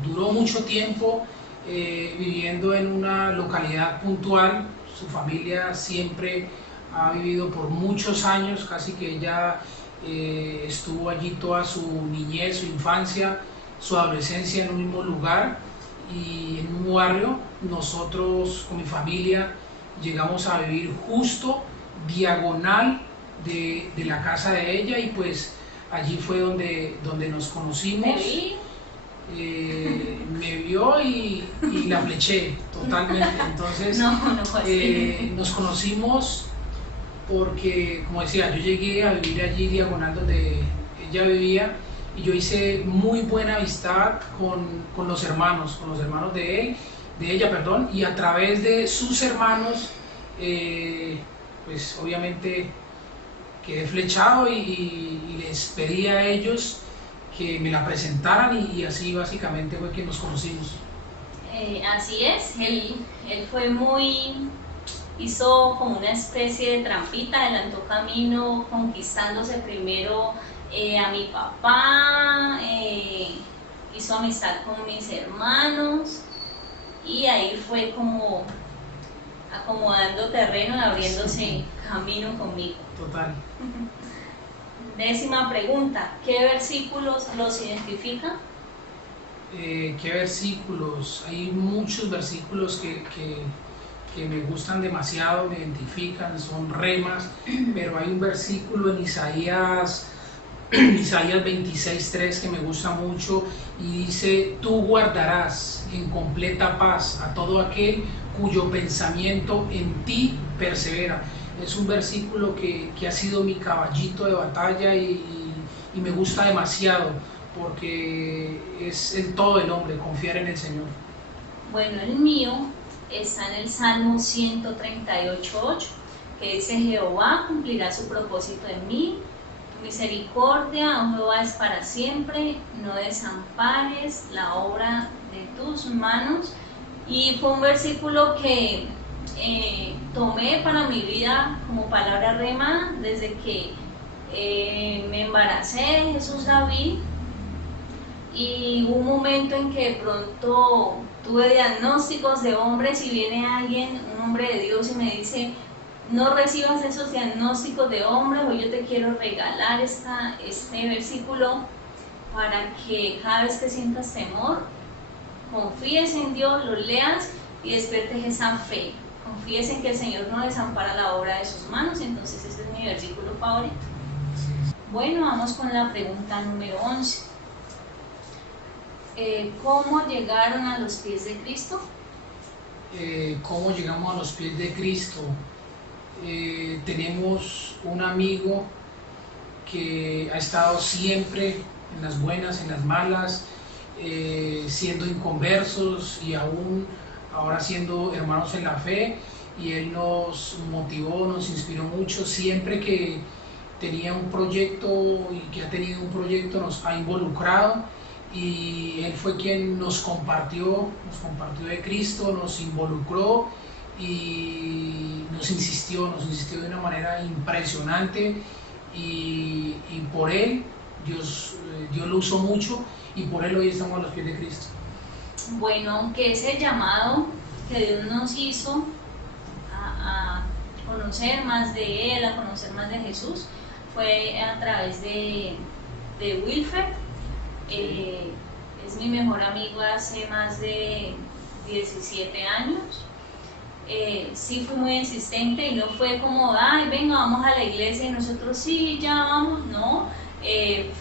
duró mucho tiempo viviendo en una localidad puntual. Su familia siempre ha vivido por muchos años, casi que ella estuvo allí toda su niñez, su infancia, su adolescencia en un mismo lugar y en un barrio. Nosotros con mi familia llegamos a vivir justo diagonal de la casa de ella y pues allí fue donde nos conocimos. Me vio y la fleché totalmente. Entonces No fue así. nos conocimos porque, como decía, yo llegué a vivir allí diagonal donde ella vivía y yo hice muy buena amistad con los hermanos de ella, perdón, y a través de sus hermanos pues obviamente quedé flechado y les pedí a ellos que me la presentaran y así básicamente fue que nos conocimos. Así es, él hizo como una especie de trampita, adelantó camino conquistándose primero a mi papá, hizo amistad con mis hermanos y ahí fue como acomodando terreno, abriéndose camino conmigo. Total. Décima pregunta, ¿qué versículos los identifican? ¿Qué versículos? Hay muchos versículos que me gustan demasiado, me identifican, son remas, pero hay un versículo en Isaías 26:3 que me gusta mucho y dice: tú guardarás en completa paz a todo aquel cuyo pensamiento en ti persevera. Es un versículo que ha sido mi caballito de batalla y me gusta demasiado porque es el todo del hombre, confiar en el Señor. Bueno, el mío está en el Salmo 138:8, que dice: Jehová cumplirá su propósito en mí, tu misericordia, oh Jehová, es para siempre, no desampares la obra de tus manos. Y fue un versículo que tomé para mi vida como palabra rema desde que me embaracé de Jesús David, y hubo un momento en que de pronto tuve diagnósticos de hombres y viene alguien, un hombre de Dios, y me dice: no recibas esos diagnósticos de hombres, hoy yo te quiero regalar este versículo para que cada vez que sientas temor, confíes en Dios, lo leas y despiertes esa fe. Confíes en que el Señor no desampara la obra de sus manos. Entonces este es mi versículo favorito. Bueno, vamos con la pregunta número 11. ¿Cómo llegaron a los pies de Cristo? ¿Cómo llegamos a los pies de Cristo? Tenemos un amigo que ha estado siempre en las buenas, en las malas, siendo inconversos y aún ahora siendo hermanos en la fe, y él nos motivó, nos inspiró mucho. Siempre que tenía un proyecto y que ha tenido un proyecto nos ha involucrado, y él fue quien nos compartió de Cristo, nos involucró y nos insistió de una manera impresionante, y por él Dios lo usó mucho, y por él hoy estamos a los pies de Cristo. Bueno, aunque ese llamado que Dios nos hizo a conocer más de Él, a conocer más de Jesús, fue a través de Wilfred. Es mi mejor amigo hace más de 17 años. Sí fui muy insistente y no fue como: ay, venga, vamos a la iglesia y nosotros sí, ya vamos. No,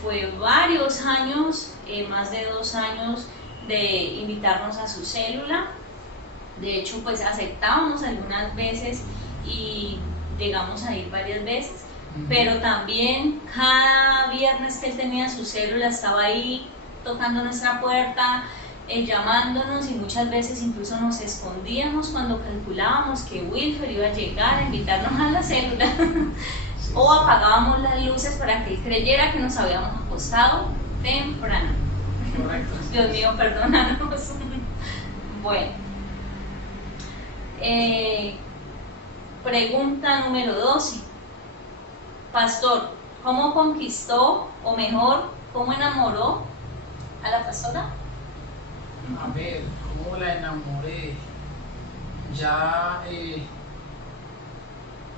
fue varios años, más de 2 años, de invitarnos a su célula. De hecho, pues aceptábamos algunas veces y llegamos a ir varias veces, pero también cada viernes que él tenía su célula estaba ahí tocando nuestra puerta, llamándonos, y muchas veces incluso nos escondíamos cuando calculábamos que Wilfer iba a llegar a invitarnos a la célula. O apagábamos las luces para que él creyera que nos habíamos acostado temprano. Correcto. Dios mío, perdónanos. Bueno, pregunta número 12. Pastor, ¿cómo conquistó, o mejor, cómo enamoró a la pastora? A ver, ¿cómo la enamoré? Ya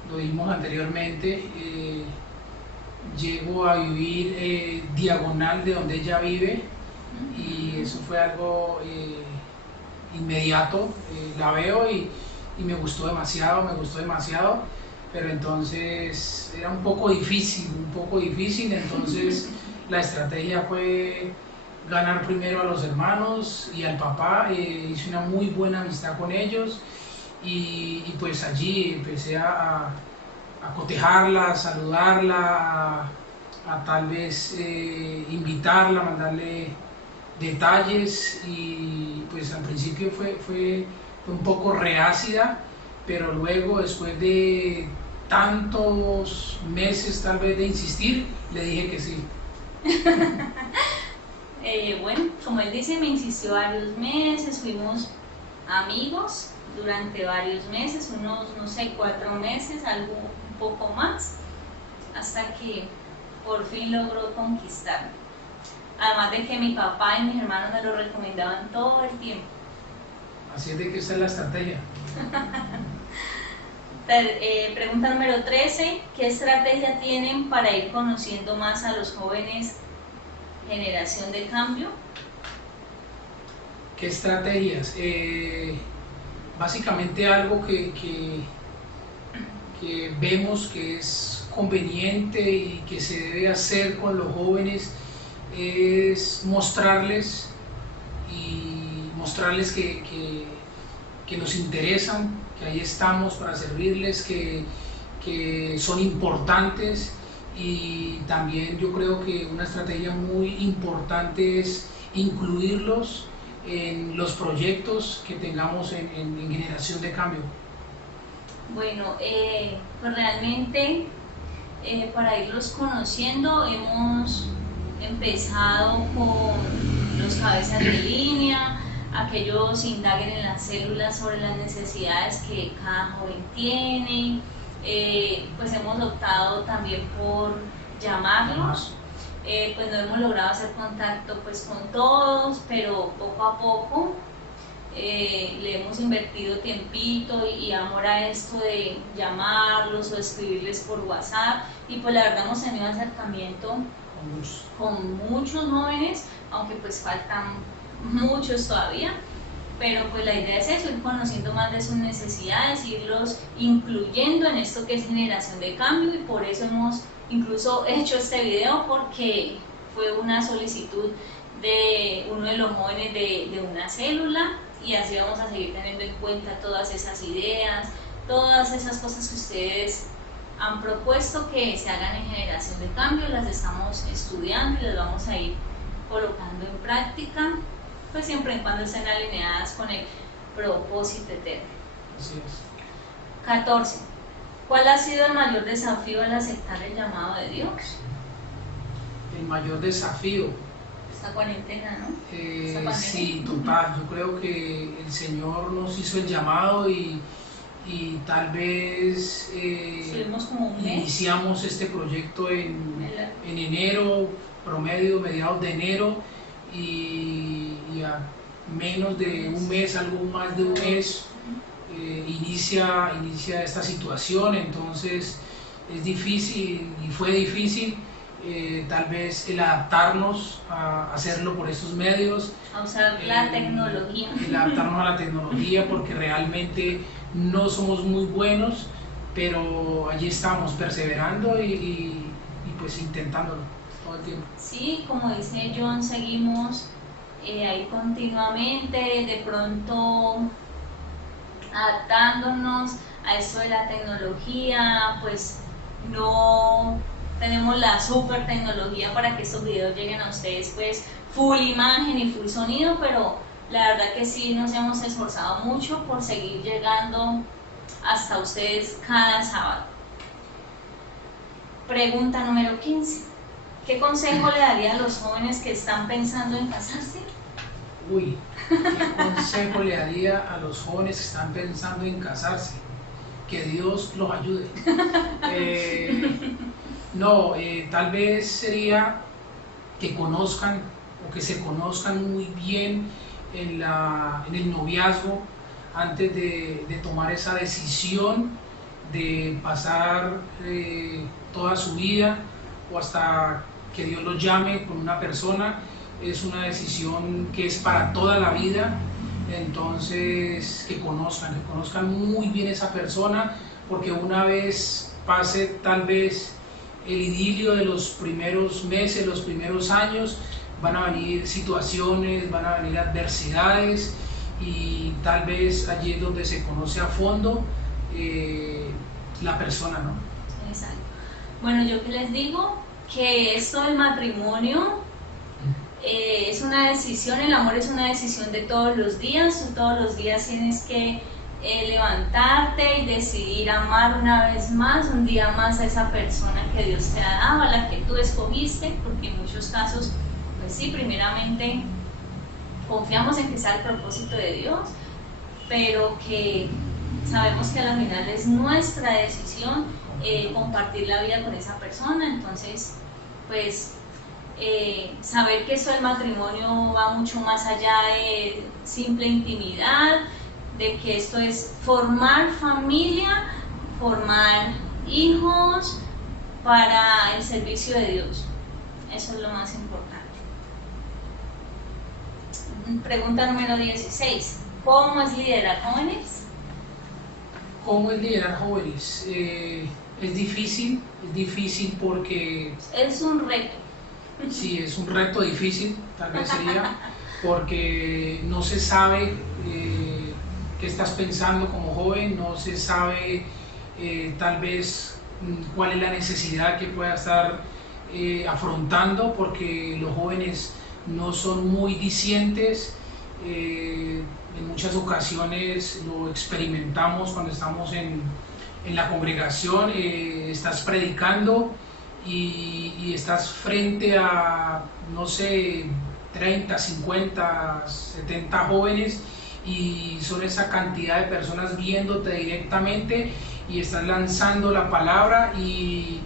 lo vimos anteriormente. Llego a vivir diagonal de donde ella vive, y eso fue algo inmediato. La veo y me gustó demasiado, pero entonces era un poco difícil, entonces la estrategia fue ganar primero a los hermanos y al papá. Hice una muy buena amistad con ellos, y pues allí empecé a cotejarla, a saludarla, a tal vez invitarla, mandarle detalles, y pues al principio fue un poco reácida, pero luego, después de tantos meses tal vez de insistir, le dije que sí. Bueno, como él dice, me insistió varios meses, fuimos amigos durante varios meses, unos, no sé, 4 meses, algo un poco más, hasta que por fin logró conquistarme. Además de que mi papá y mis hermanos me lo recomendaban todo el tiempo. Así es de que esa es la estrategia. Pregunta número 13. ¿Qué estrategia tienen para ir conociendo más a los jóvenes generación de cambio? ¿Qué estrategias? Básicamente algo que vemos que es conveniente y que se debe hacer con los jóvenes es mostrarles que nos interesan, que ahí estamos para servirles, que son importantes, y también yo creo que una estrategia muy importante es incluirlos en los proyectos que tengamos en Generación de Cambio. Bueno, pues realmente para irlos conociendo hemos empezado con los cabezas de línea, a que ellos indaguen en las células sobre las necesidades que cada joven tiene. Pues hemos optado también por llamarlos. Pues no hemos logrado hacer contacto pues con todos, pero poco a poco le hemos invertido tiempito y amor a esto de llamarlos o escribirles por WhatsApp, y pues la verdad hemos tenido acercamiento con muchos jóvenes, aunque pues faltan muchos todavía, pero pues la idea es eso, ir conociendo más de sus necesidades, irlos incluyendo en esto que es Generación de Cambio, y por eso hemos incluso hecho este video, porque fue una solicitud de uno de los jóvenes de una célula, y así vamos a seguir teniendo en cuenta todas esas ideas, todas esas cosas que ustedes han propuesto que se hagan en Generación de Cambio. Las estamos estudiando y las vamos a ir colocando en práctica, pues siempre y cuando estén alineadas con el propósito eterno. Así es. 14. ¿Cuál ha sido el mayor desafío al aceptar el llamado de Dios? El mayor desafío. Esta cuarentena, ¿no? Esta pandemia. Sí, total. Yo creo que el Señor nos hizo el llamado y tal vez Estuvimos como un mes. iniciamos este proyecto en enero, mediados de enero, y a menos de un mes, algo más de un mes, inicia esta situación. Entonces es difícil y fue difícil tal vez el adaptarnos a hacerlo por estos medios, A usar la tecnología. el adaptarnos a la tecnología, porque realmente no somos muy buenos, pero allí estamos perseverando y pues intentándolo todo el tiempo. Sí, como dice John, seguimos ahí continuamente, de pronto adaptándonos a esto de la tecnología. Pues no tenemos la super tecnología para que estos videos lleguen a ustedes pues full imagen y full sonido, pero la verdad que sí nos hemos esforzado mucho por seguir llegando hasta ustedes cada sábado. Pregunta número 15. ¿Qué consejo le daría a los jóvenes que están pensando en casarse? Uy, ¿qué consejo le daría a los jóvenes que están pensando en casarse? Que Dios los ayude. Tal vez sería que conozcan o que se conozcan muy bien en el noviazgo antes de tomar esa decisión de pasar toda su vida o hasta que Dios los llame con una persona. Es una decisión que es para toda la vida. Entonces que conozcan muy bien esa persona, porque una vez pase tal vez el idilio de los primeros meses, los primeros años, van a venir situaciones, van a venir adversidades, y tal vez allí es donde se conoce a fondo la persona, ¿no? Exacto. Bueno, yo que les digo que esto del matrimonio es una decisión, el amor es una decisión de todos los días. Tú todos los días tienes que levantarte y decidir amar una vez más, un día más, a esa persona que Dios te ha dado, a la que tú escogiste, porque en muchos casos, pues sí, primeramente confiamos en que sea el propósito de Dios, pero que sabemos que al final es nuestra decisión compartir la vida con esa persona. Entonces, pues saber que eso del matrimonio va mucho más allá de simple intimidad, de que esto es formar familia, formar hijos para el servicio de Dios. Eso es lo más importante. Pregunta número 16. ¿Cómo es liderar jóvenes? ¿Cómo es liderar jóvenes? Es difícil porque... Es un reto. Sí, es un reto difícil, tal vez sería, porque no se sabe qué estás pensando como joven, no se sabe tal vez cuál es la necesidad que pueda estar afrontando, porque los jóvenes no son muy discientes. En muchas ocasiones lo experimentamos cuando estamos en la congregación, estás predicando y estás frente a, no sé, 30, 50, 70 jóvenes, y son esa cantidad de personas viéndote directamente y estás lanzando la palabra y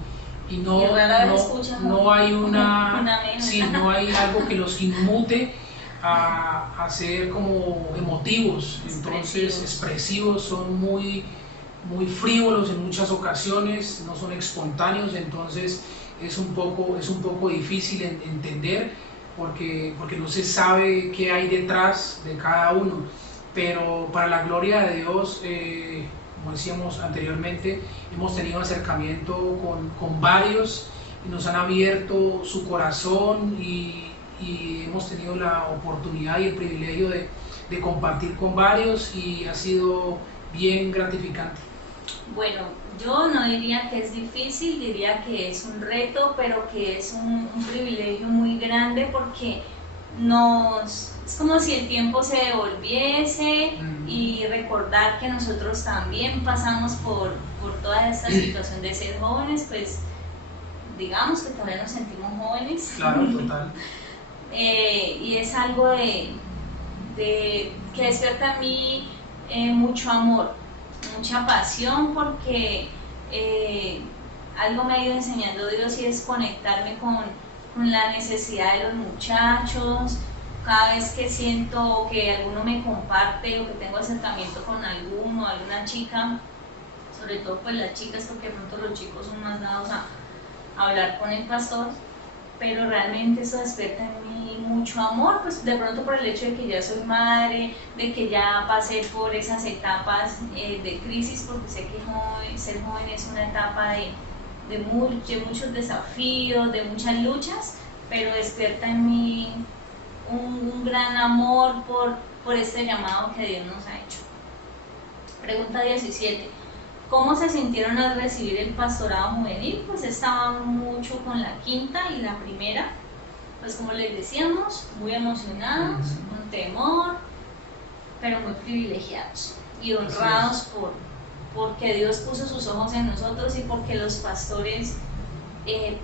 no, Y rara vez escuchas no hay una sí, no hay algo que los inmute a ser como emotivos, entonces expresivos, son muy frívolos en muchas ocasiones, no son espontáneos, entonces es un poco difícil entender, porque no se sabe qué hay detrás de cada uno. Pero para la gloria de Dios, como decíamos anteriormente, hemos tenido acercamiento con varios y nos han abierto su corazón, y hemos tenido la oportunidad y el privilegio de compartir con varios, y ha sido bien gratificante. Bueno, yo no diría que es difícil, diría que es un reto, pero que es un privilegio muy grande, porque es como si el tiempo se devolviese y recordar que nosotros también pasamos por toda esta situación de ser jóvenes, pues digamos que todavía nos sentimos jóvenes. Claro, total. Y es algo que despierta en mí mucho amor, mucha pasión, porque algo me ha ido enseñando Dios, y es conectarme con la necesidad de los muchachos. Cada vez que siento que alguno me comparte o que tengo acercamiento con alguna chica, sobre todo pues las chicas, porque de pronto los chicos son más dados a hablar con el pastor, pero realmente eso despierta en mí mucho amor, pues de pronto por el hecho de que ya soy madre, de que ya pasé por esas etapas de crisis, porque sé que ser joven es una etapa de muchos desafíos, de muchas luchas, pero despierta en mí un gran amor por este llamado que Dios nos ha hecho. Pregunta 17. ¿Cómo se sintieron al recibir el pastorado juvenil? Pues estaban mucho con la quinta y la primera, pues como les decíamos, muy emocionados, con temor, pero muy privilegiados y honrados porque Dios puso sus ojos en nosotros, y porque los pastores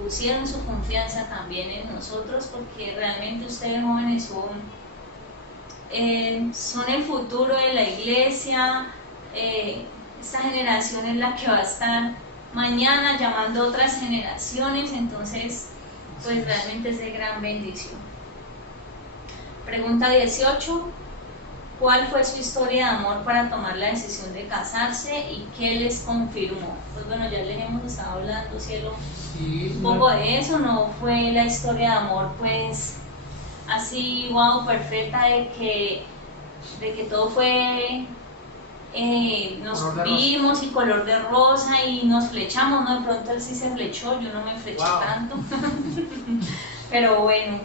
pusieron su confianza también en nosotros, porque realmente ustedes jóvenes son el futuro de la iglesia. Esta generación es la que va a estar mañana llamando a otras generaciones, entonces pues realmente es de gran bendición. Pregunta 18. ¿Cuál fue su historia de amor para tomar la decisión de casarse y qué les confirmó? Pues bueno, ya les hemos estado hablando, cielo, un poco de eso. No fue la historia de amor pues así, wow, perfecta, de que todo fue, nos vimos y color de rosa y nos flechamos, ¿no? De pronto él sí se flechó, yo no me fleché tanto, pero bueno,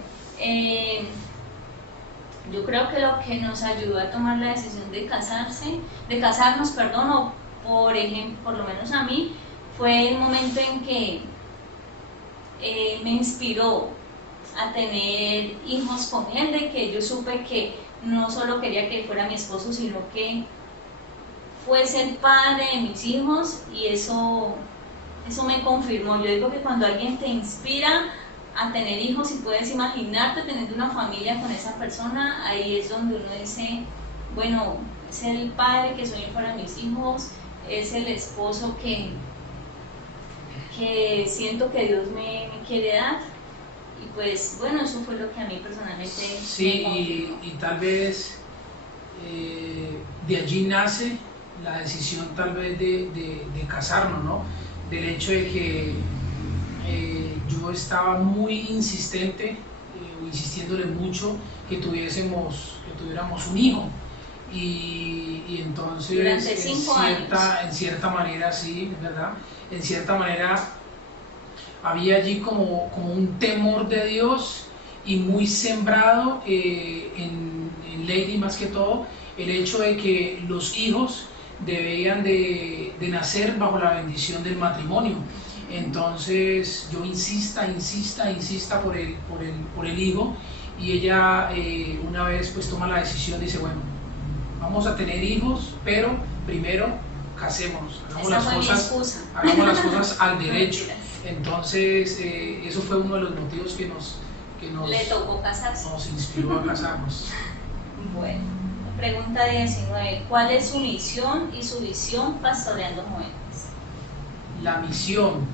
yo creo que lo que nos ayudó a tomar la decisión de casarnos, perdón, o por ejemplo, por lo menos a mí, fue el momento en que me inspiró a tener hijos con él, de que yo supe que no solo quería que él fuera mi esposo, sino que fuese el padre de mis hijos, y eso me confirmó. Yo digo que cuando alguien te inspira a tener hijos y puedes imaginarte teniendo una familia con esa persona, ahí es donde uno dice, bueno, es el padre que soy para mis hijos, es el esposo que siento que Dios me quiere dar. Y pues bueno, eso fue lo que a mí personalmente sí, me y tal vez de allí nace la decisión tal vez de casarnos, ¿no? Del hecho de que yo estaba muy insistente, insistiéndole mucho que tuviéramos un hijo, y entonces durante 5 años. En cierta manera, sí, ¿verdad? En cierta manera había allí como un temor de Dios, y muy sembrado en Lady, más que todo, el hecho de que los hijos debían de nacer bajo la bendición del matrimonio. Entonces yo insista por el hijo, y ella una vez pues toma la decisión, dice, bueno, vamos a tener hijos, pero primero casémonos, hagamos las cosas al derecho. Entonces eso fue uno de los motivos que nos Le tocó casarse. nos inspiró a casarnos. Bueno, pregunta 19. ¿Cuál es su misión y su visión pastoreando jóvenes? La misión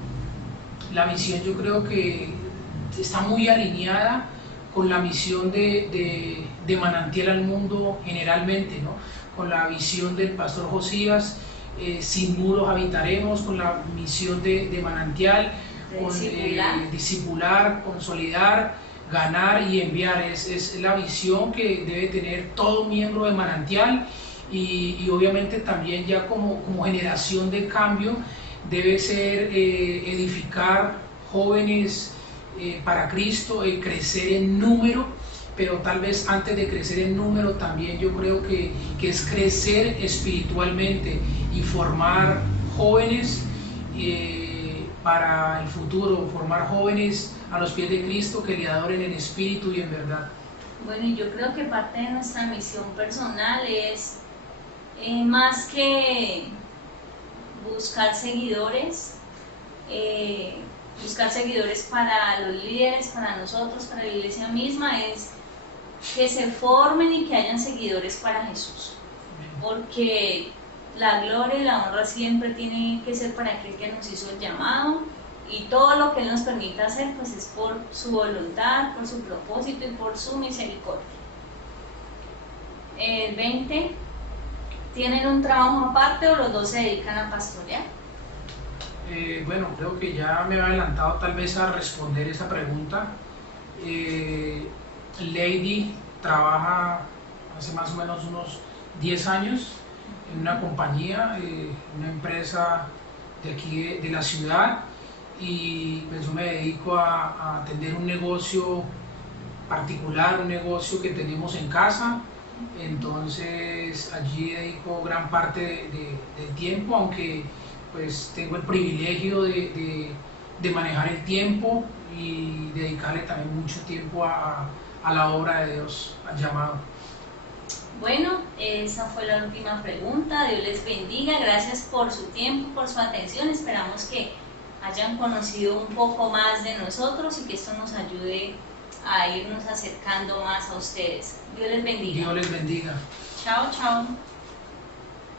yo creo que está muy alineada con la misión de Manantial al Mundo generalmente, ¿no? Con la visión del pastor Josías, sin muros habitaremos, con la misión de Manantial, con discipular, consolidar, ganar y enviar. Es la visión que debe tener todo miembro de Manantial, y obviamente también ya como generación de cambio debe ser edificar jóvenes para Cristo, crecer en número, pero tal vez antes de crecer en número también yo creo que es crecer espiritualmente y formar jóvenes para el futuro, formar jóvenes a los pies de Cristo que le adoren en espíritu y en verdad. Bueno, y yo creo que parte de nuestra misión personal es más que buscar seguidores para los líderes, para nosotros, para la iglesia misma, es que se formen y que hayan seguidores para Jesús, porque la gloria y la honra siempre tiene que ser para aquel que nos hizo el llamado, y todo lo que Él nos permita hacer pues es por su voluntad, por su propósito y por su misericordia. 20. ¿Tienen un trabajo aparte o los dos se dedican a pastorear? Bueno, creo que ya me he adelantado tal vez a responder esa pregunta. Lady trabaja hace más o menos unos 10 años en una compañía, una empresa de aquí de la ciudad, y pues yo me dedico a atender un negocio particular, un negocio que tenemos en casa. Entonces allí dedico gran parte del tiempo, aunque pues tengo el privilegio de manejar el tiempo y dedicarle también mucho tiempo a la obra de Dios, al llamado. Bueno, esa fue la última pregunta. Dios les bendiga. Gracias por su tiempo, por su atención. Esperamos que hayan conocido un poco más de nosotros y que esto nos ayude a irnos acercando más a ustedes. Dios les bendiga. Dios les bendiga. Chao, chao.